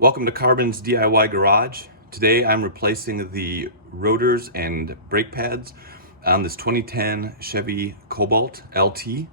Welcome to Carbon's DIY Garage. Today I'm replacing the rotors and brake pads on this 2010 Chevy Cobalt LT.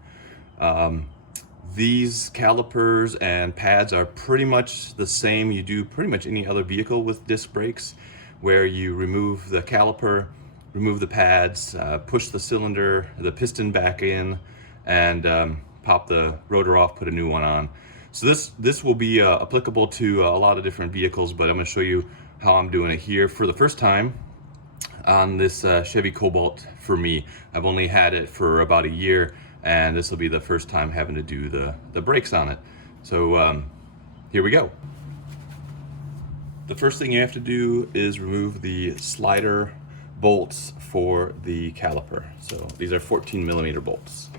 These calipers and pads are pretty much the same. You do pretty much any other vehicle with disc brakes, where you remove the caliper, remove the pads, push the piston back in, and pop the rotor off, put a new one on. So this will be applicable to a lot of different vehicles, but I'm going to show you how I'm doing it here for the first time on this Chevy Cobalt for me. I've only had it for about a year, and this will be the first time having to do the brakes on it. So here we go. The first thing you have to do is remove the slider bolts for the caliper. So these are 14mm bolts.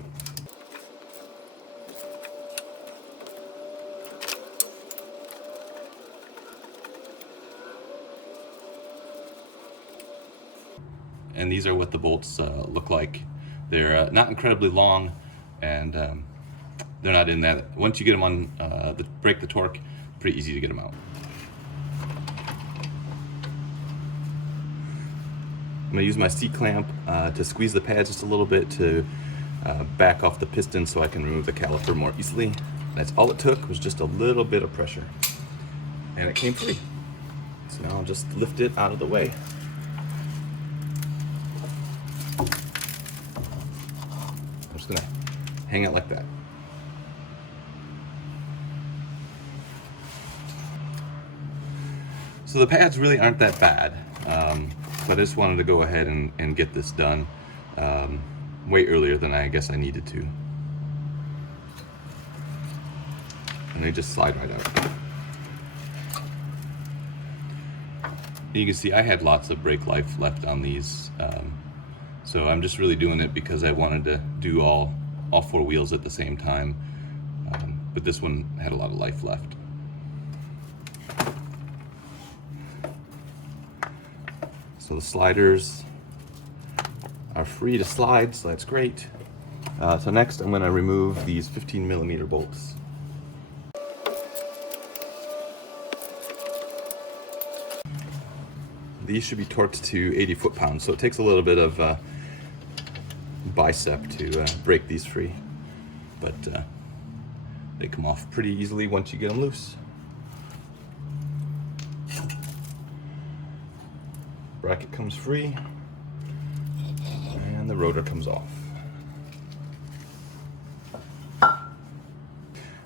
And these are what the bolts look like. They're not incredibly long, and they're not in that. Once you get them on break the torque, pretty easy to get them out. I'm going to use my C-clamp to squeeze the pads just a little bit to back off the piston so I can remove the caliper more easily. That's all it took, was just a little bit of pressure. And it came free. So now I'll just lift it out of the way. I'm just going to hang it like that. So the pads really aren't that bad, but I just wanted to go ahead and get this done way earlier than I guess I needed to. And they just slide right out. You can see I had lots of brake life left on these, so I'm just really doing it because I wanted to do all four wheels at the same time, but this one had a lot of life left. So the sliders are free to slide, so that's great. So next I'm going to remove these 15mm bolts. These should be torqued to 80 foot-pounds, so it takes a little bit of bicep to break these free, but they come off pretty easily once you get them loose. Bracket comes free, and the rotor comes off.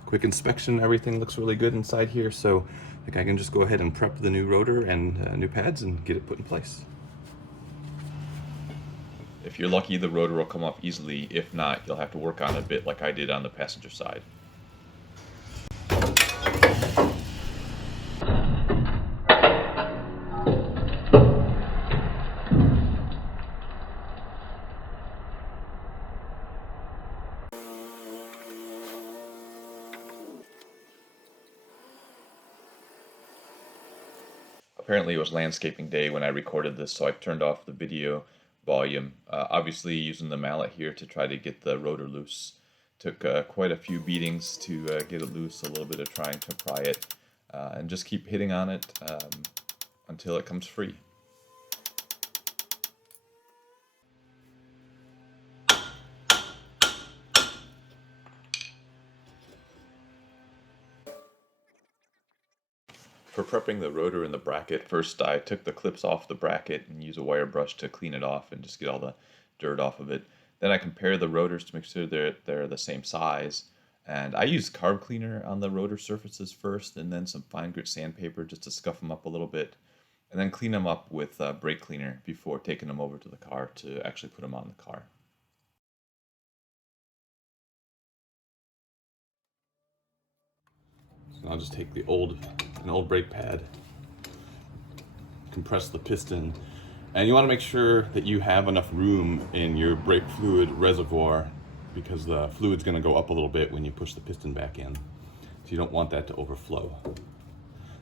Quick inspection, everything looks really good inside here, so I think I can just go ahead and prep the new rotor and new pads and get it put in place. If you're lucky, the rotor will come off easily. If not, you'll have to work on it a bit like I did on the passenger side. Apparently it was landscaping day when I recorded this, so I turned off the video volume. Obviously using the mallet here to try to get the rotor loose. Took quite a few beatings to get it loose, a little bit of trying to pry it, and just keep hitting on it until it comes free. For prepping the rotor and the bracket, first I took the clips off the bracket and use a wire brush to clean it off and just get all the dirt off of it. Then I compare the rotors to make sure they're the same size. And I use carb cleaner on the rotor surfaces first, and then some fine grit sandpaper just to scuff them up a little bit. And then clean them up with brake cleaner before taking them over to the car to actually put them on the car. So I'll just take an old brake pad, compress the piston, and you want to make sure that you have enough room in your brake fluid reservoir, because the fluid's going to go up a little bit when you push the piston back in. So you don't want that to overflow.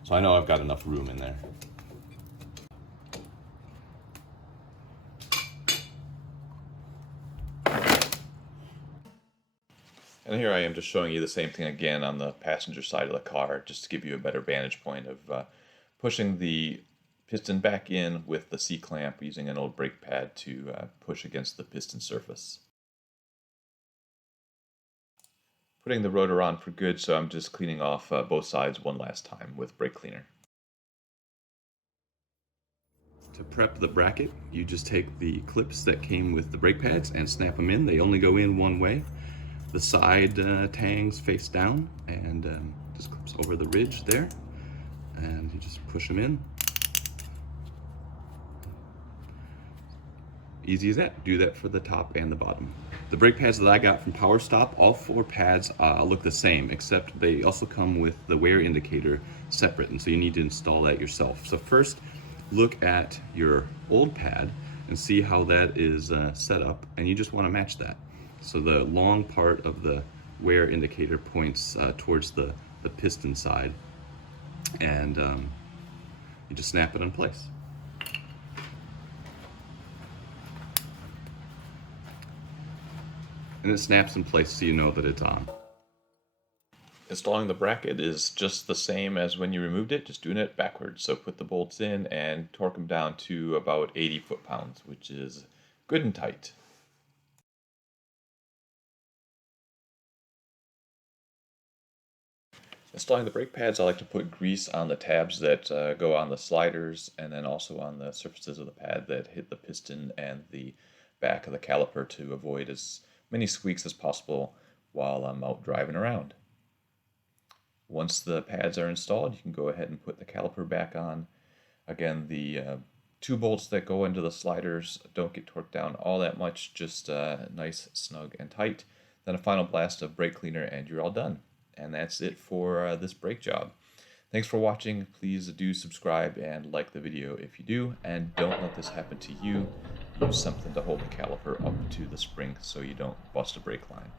So I know I've got enough room in there. And here I am just showing you the same thing again on the passenger side of the car, just to give you a better vantage point of pushing the piston back in with the C-clamp using an old brake pad to push against the piston surface. Putting the rotor on for good, so I'm just cleaning off both sides one last time with brake cleaner. To prep the bracket, you just take the clips that came with the brake pads and snap them in. They only go in one way. The side tangs face down, and just clips over the ridge there, and you just push them in. Easy as that. Do that for the top and the bottom. The brake pads that I got from Power Stop, all 4 pads look the same, except they also come with the wear indicator separate, and so you need to install that yourself. So first, look at your old pad and see how that is set up, and you just want to match that. So the long part of the wear indicator points towards the piston side, and you just snap it in place. And it snaps in place so you know that it's on. Installing the bracket is just the same as when you removed it, just doing it backwards. So put the bolts in and torque them down to about 80 foot-pounds, which is good and tight. Installing the brake pads, I like to put grease on the tabs that go on the sliders, and then also on the surfaces of the pad that hit the piston and the back of the caliper to avoid as many squeaks as possible while I'm out driving around. Once the pads are installed, you can go ahead and put the caliper back on. Again, the 2 bolts that go into the sliders don't get torqued down all that much, just nice, snug, and tight. Then a final blast of brake cleaner and you're all done. And that's it for this brake job. Thanks for watching. Please do subscribe and like the video if you do, and don't let this happen to you. Use something to hold the caliper up to the spring so you don't bust a brake line.